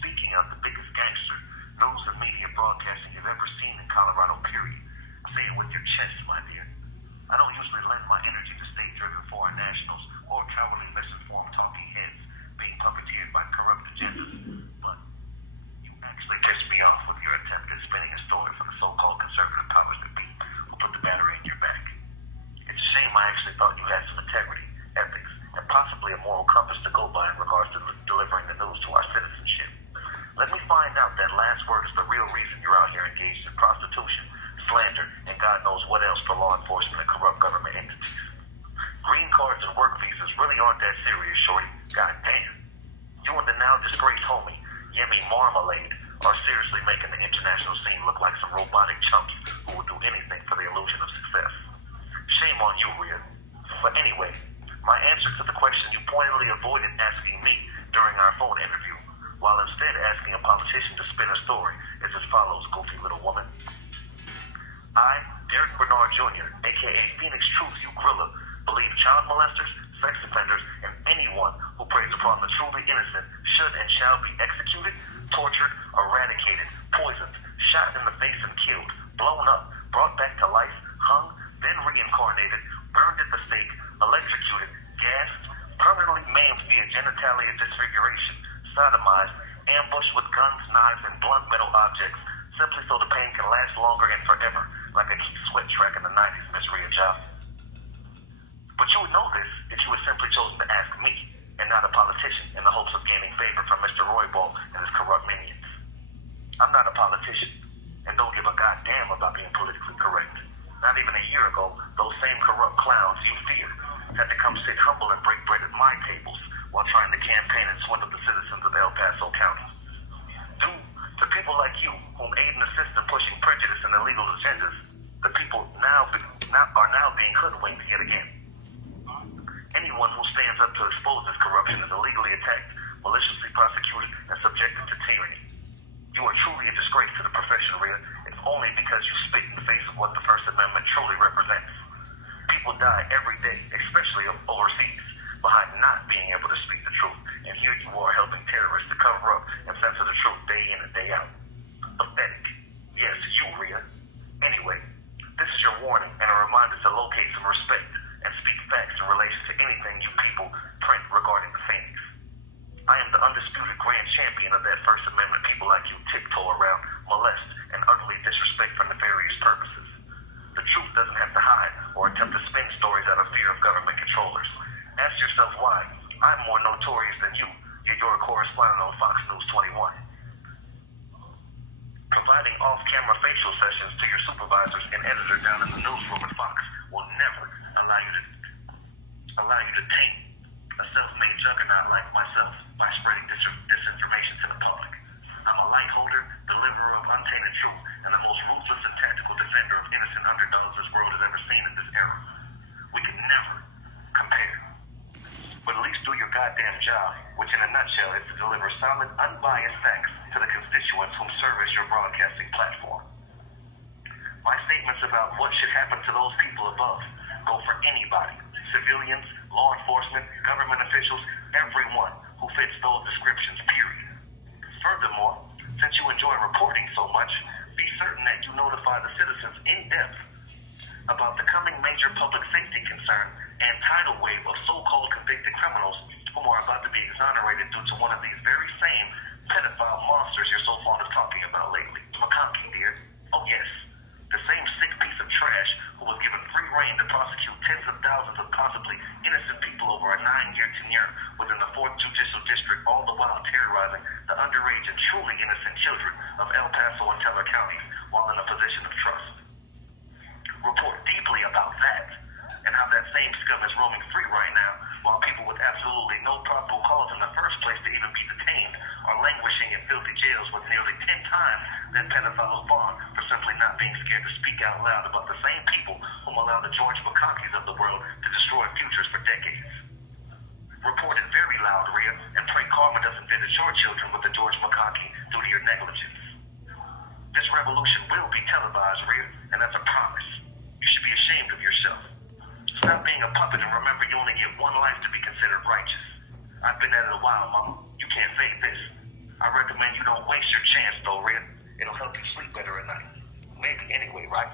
Speaking of the biggest gangster, news and media broadcasting you've ever seen in Colorado, period. Say it with your chest, my dear. I don't usually lend my energy to state-driven foreign nationals or cowardly misinformed talking heads being puppeteered by corrupt agendas, but you actually pissed me off with your attempt at spinning a story for the so-called conservative powers that be who put the battery in your back. It's a shame I actually thought you had some integrity, ethics, and possibly a moral compass to go by in regards to delivering the news to our citizenship. Let me find out that last word is the real reason you're out here engaged in prostitution, slander, and God knows what else for law enforcement and corrupt government entities. Green cards and work visas really aren't that serious, shorty. God damn. You and the now disgraced homie, Yemi Marmalade, are seriously making the international scene look like some robotic chumps who will do anything for the illusion of success. Shame on you, Rhea. But anyway, my answer to the question you pointedly avoided asking me during our phone interview, while instead asking a politician to spin a story, is as follows, goofy little woman. I, Derek Bernard Jr., a.k.a. Phoenix Truth You Grilla, believe child molesters, sex offenders, and anyone who preys upon the truly innocent should and shall be executed, tortured, eradicated, poisoned, shot in the face and killed, blown up, brought back to life, hung, then reincarnated, burned at the stake, electrocuted, gassed, permanently maimed via genitalia disfiguration, sodomized, ambushed with guns, knives, and blunt metal objects, simply so the pain can last longer and forever, like a Keith Sweat track in the 90s, Miss Rhea Johnson. But you would know this if you had simply chosen to ask me, and not a politician, in the hopes of gaining favor from Mr. Roybal and his corrupt minions. I'm not a politician, and don't give a goddamn about being politically correct. Not even a year ago, those same corrupt clowns you feared had to come sit humble and break bread at my tables while trying to campaign and swindle the citizens of El Paso County. Due to people like you, whom aid and assist in pushing prejudice and illegal agendas, the people are now being hoodwinked yet again. Anyone who stands up to expose this corruption is illegally attacked, maliciously prosecuted, and subjected to tyranny. You are truly a disgrace to the profession, Rhea, if only because you spit in the face of what the First Amendment truly represents. People die every day, especially overseas, behind not being able to speak the truth, and here you are helping terrorists to cover up and censor the truth day in and day out. Pathetic. Yes, you, Rhea. Anyway, this is your warning and a reminder to locate some respect and speak facts in relation to anything you people print regarding the Phoenix. I am the undisputed grand champion of that First Amendment people like you tiptoe around, molest, and utterly disrespect for nefarious purposes. The truth doesn't have to hide or attempt to spin stories out of fear of government controllers. Ask yourself why. I'm more notorious than you, yet you're a correspondent on Fox News 21. Providing off-camera facial sessions to your supervisors and editor down in the newsroom at Fox will never allow you to taint a self-made juggernaut like myself by spreading disinformation to the public. I'm a light holder, deliverer of untainted truth, and the most ruthless and tactical defender of innocent underdogs this world has ever seen in this era. We can never compare. But at least do your goddamn job, which in a nutshell is to deliver solid, unbiased facts to the constituents whom serve as your broadcasting platform. My statements about what should happen to those people above go for anybody, civilians, law enforcement, government officials, everyone who fits those descriptions, period. Furthermore, since you enjoy reporting so much, be certain that you notify the citizens in depth about the coming major public safety concern and tidal wave of so-called convicted criminals whom are about to be exonerated due to one of these very same pedophile monsters you're so fond of talking about lately. McConkie, dear. Oh yes, the same sick piece of trash who was given free rein to prosecute tens of thousands of possibly innocent people over a 9-year tenure within the 4th Judicial District, all the while terrorizing the underage and truly innocent children of El Paso and Teller counties while in a position of trust. Report deeply about that and how that same scum is roaming free right now while people with absolutely no probable cause in the first place to even be detained are languishing in filthy jails with nearly 10 times that pedophiles bond for simply not being scared to speak out loud about the same people whom allow the George McConkies of the world to destroy futures for decades. Report it very loud, Rhea, and pray karma doesn't visit your children with the George McConkie due to your negligence. This revolution will be televised, Rhea, and that's a promise. You should be ashamed of yourself. Stop being a puppet and remember you only get one life to be considered righteous. I've been at it a while, Mama. You can't fake this. I recommend you don't waste your chance, though, Red. It'll help you sleep better at night. Maybe anyway, right?